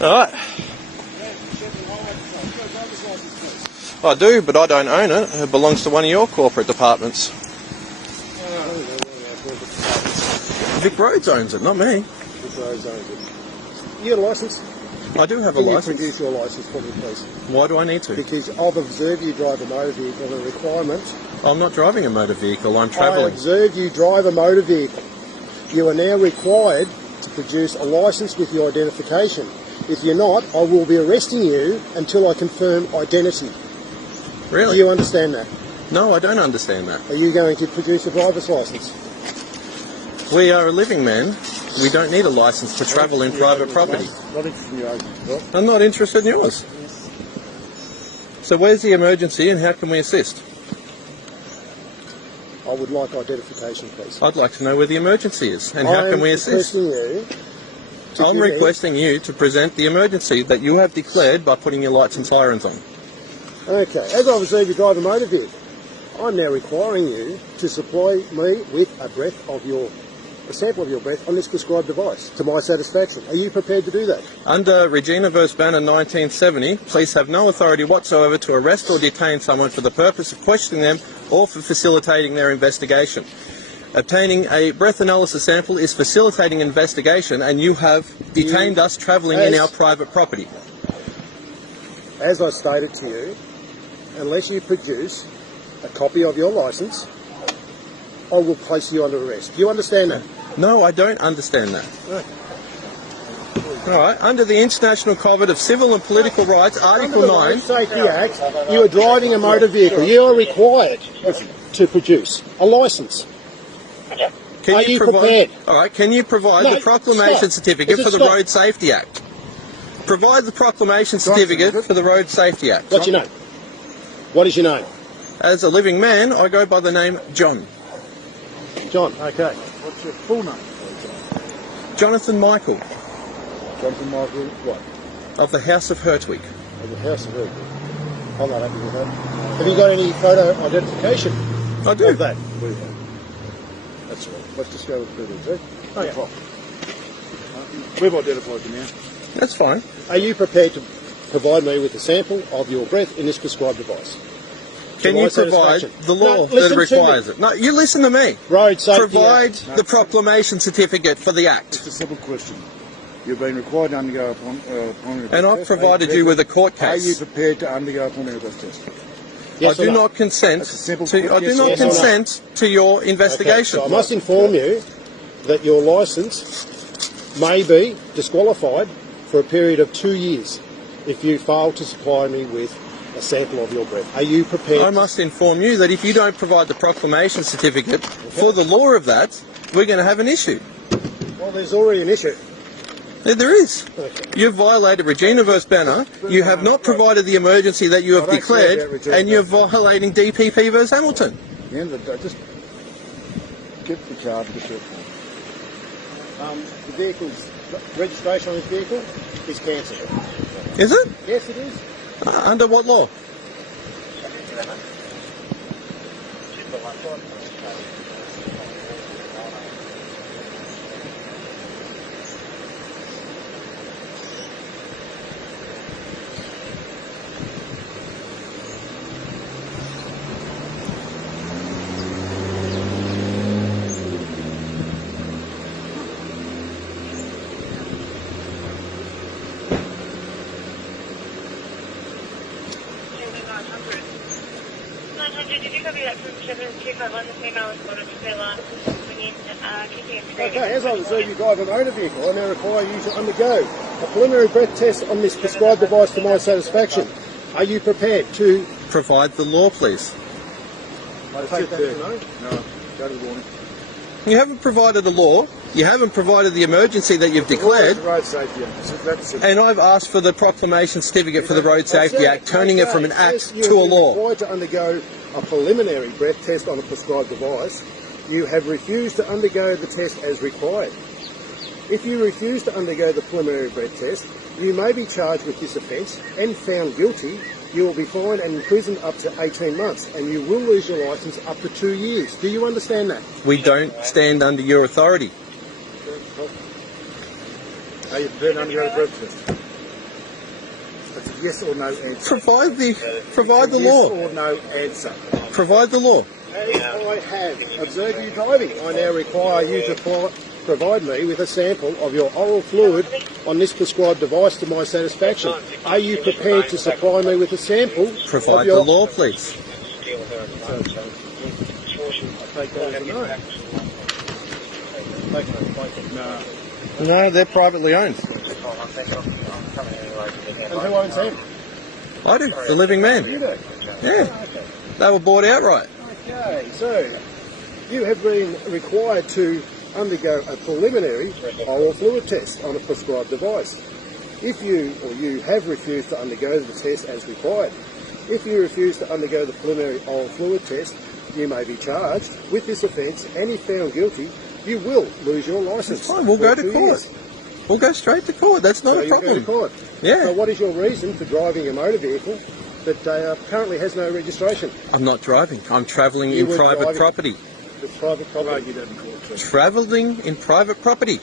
Alright. I do, but I don't own it. It belongs to one of your corporate departments. Vic Roads owns it, not me. Vic Roads owns it. You got a licence? I do have a licence. Can you produce your licence for me, please? Why do I need to? Because I've observed you drive a motor vehicle, a requirement. I'm not driving a motor vehicle, I'm I travelling. observed you drive a motor vehicle. You are now required to produce a licence with your identification. If you're not, I will be arresting you until I confirm identity. Really? Do you understand that? No, I don't understand that. Are you going to produce a driver's licence? We are a living man. We don't need a licence to travel in private property. Not interested in your argument. I'm not interested in yours. So where's the emergency and how can we assist? I would like identification, please. I'd like to know where the emergency is and how can we assist? I'm requesting you to present the emergency that you have declared by putting your lights and sirens on. Okay, as I observe you drive a motor vehicle, I'm now requiring you to supply me with a sample of your breath on this prescribed device, to my satisfaction. Are you prepared to do that? Under Regina v. Banner 1970, police have no authority whatsoever to arrest or detain someone for the purpose of questioning them or for facilitating their investigation. Obtaining a breath analysis sample is facilitating investigation, and you have detained us travelling in our private property. As I stated to you, unless you produce a copy of your licence, I will place you under arrest. Do you understand that? No, I don't understand that. Okay. All right, under the International Covenant of Civil and Political Rights, Article 9... Under the Road Safety Act, you are driving a motor vehicle. You are required to produce a licence. Are you prepared? All right, can you provide the proclamation certificate for the Road Safety Act? Provide the proclamation certificate for the Road Safety Act. What's your name? What is your name? As a living man, I go by the name John. John, okay. What's your full name? Jonathan Michael. Jonathan Michael, what? Of the House of Hertwig. Of the House of Hertwig. I'm not happy with that. Have you got any photo identification? I do. Of that? That's right. Let's just go with precedents, eh? No problem. We've identified you now. That's fine. Are you prepared to provide me with a sample of your breath in this prescribed device? Can you provide the law that requires it? No, you listen to me. Road Safety Provide Act. the proclamation certificate for the Act. It's a simple question. You've been required to undergo a preliminary And I've provided you with a court Are you case. prepared to undergo a preliminary breath test? Yes I or do no? not consent That's a simple to. I question. do not Yes or no? consent to your investigation. Okay, so I must inform you that your licence may be disqualified for a period of 2 years if you fail to supply me with a sample of your breath. Are you prepared? I must inform you that if you don't provide the proclamation certificate for the law of that, we're going to have an issue. Well, there's already an issue. There is. Okay. You've violated Regina v. Banner. You have not provided the emergency that you have I don't care about declared, Regina and you're v. Banner. violating DPP v. Hamilton. At the end of the day, just get the card and get your The vehicle's registration on this vehicle is cancelled. Is it? Yes, it is. Under what law? Did you copy that from 7251? The female is one of the alarm keeping it free. Okay, as I observe you drive a motor vehicle, I now require you to undergo a preliminary breath test on this prescribed device to my satisfaction. Are you prepared to... Provide the law, please. I take that to know? No, go to the warning. You haven't provided the law. You haven't provided the emergency that you've declared. Road Safety Act. That's simple. And I've asked for the proclamation certificate for the Road Safety Act, turning it from an act to a law. You are required to undergo a preliminary breath test on a prescribed device. You have refused to undergo the test as required. If you refuse to undergo the preliminary breath test, you may be charged with this offence and found guilty. You will be fined and imprisoned up to 18 months, and you will lose your licence up to 2 years. Do you understand that? We don't stand under your authority. Are you prepared to undergo the breath test? It's a yes or no answer. Provide the Yes law. or no answer. Provide the law. As I have observed you driving, I now require you to provide me with a sample of your oral fluid on this prescribed device to my satisfaction. Are you prepared to supply me with a sample Provide of your... the law, please. I take that as a no. No. No, they're privately owned. And who owns them? I do. The living man. You do? Yeah. They were bought outright. Okay, so you have been required to undergo a preliminary oral fluid test on a prescribed device. If you have refused to undergo the test as required, if you refuse to undergo the preliminary oral fluid test, you may be charged with this offence, and if found guilty, you will lose your licence. That's fine. We'll go to for 2 court. years. We'll go straight to court. That's not So a you go to problem. court. Yeah. So what is your reason for driving a motor vehicle that currently has no registration? I'm not driving. I'm travelling You in were private driving. property. It's private property. Travelling in private property.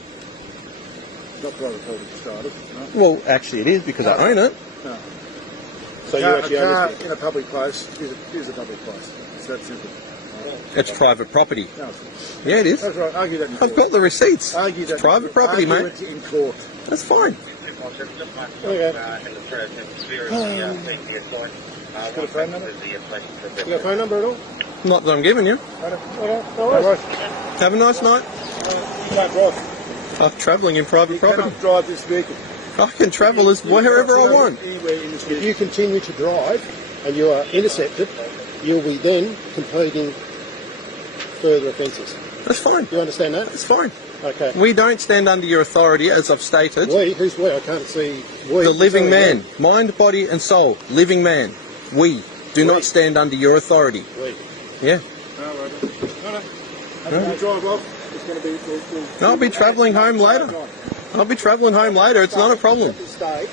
Not private property started. Well, actually, it is because I own it. No. So A you car, actually a car own this in a public place is a public place. It's that simple. It's private property. No, it's not. Yeah, it is. That's right. Argue that in I've court. got the receipts. Argue that It's private property, argue mate. it in court. That's fine. Okay. Got a phone number? You got a phone number at all? Not that I'm giving you. No worries. Have a nice night. You can't drive. I'm travelling in private You property. cannot drive this vehicle. I can travel as wherever I want. Anywhere in this vehicle. If you continue to drive and you are intercepted, you'll be then completing further offences. That's fine. You understand that? That's fine. Okay. We don't stand under your authority, as I've stated. We? Who's we? I can't see. We. The living Sorry, man. Mind, body and soul. Living man. We do not stand under your authority. We. Yeah. No, no. Drive off. It's going to be. I'll be travelling home later. I'll be travelling home later. It's not a problem. At this stage,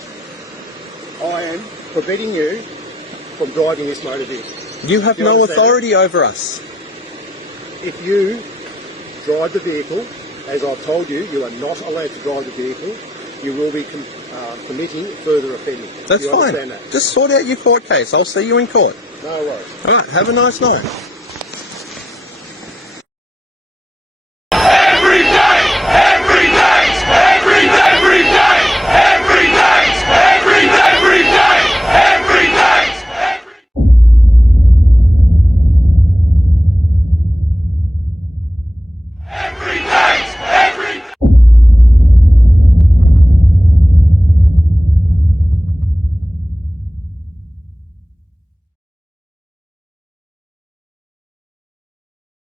I am preventing you from driving this motor vehicle. You have Do you no understand authority over us. If you drive the vehicle, as I've told you, you are not allowed to drive the vehicle. You will be committing further offending. That's Do you fine. understand that? Just sort out your court case. I'll see you in court. No worries. All right. Have a nice night.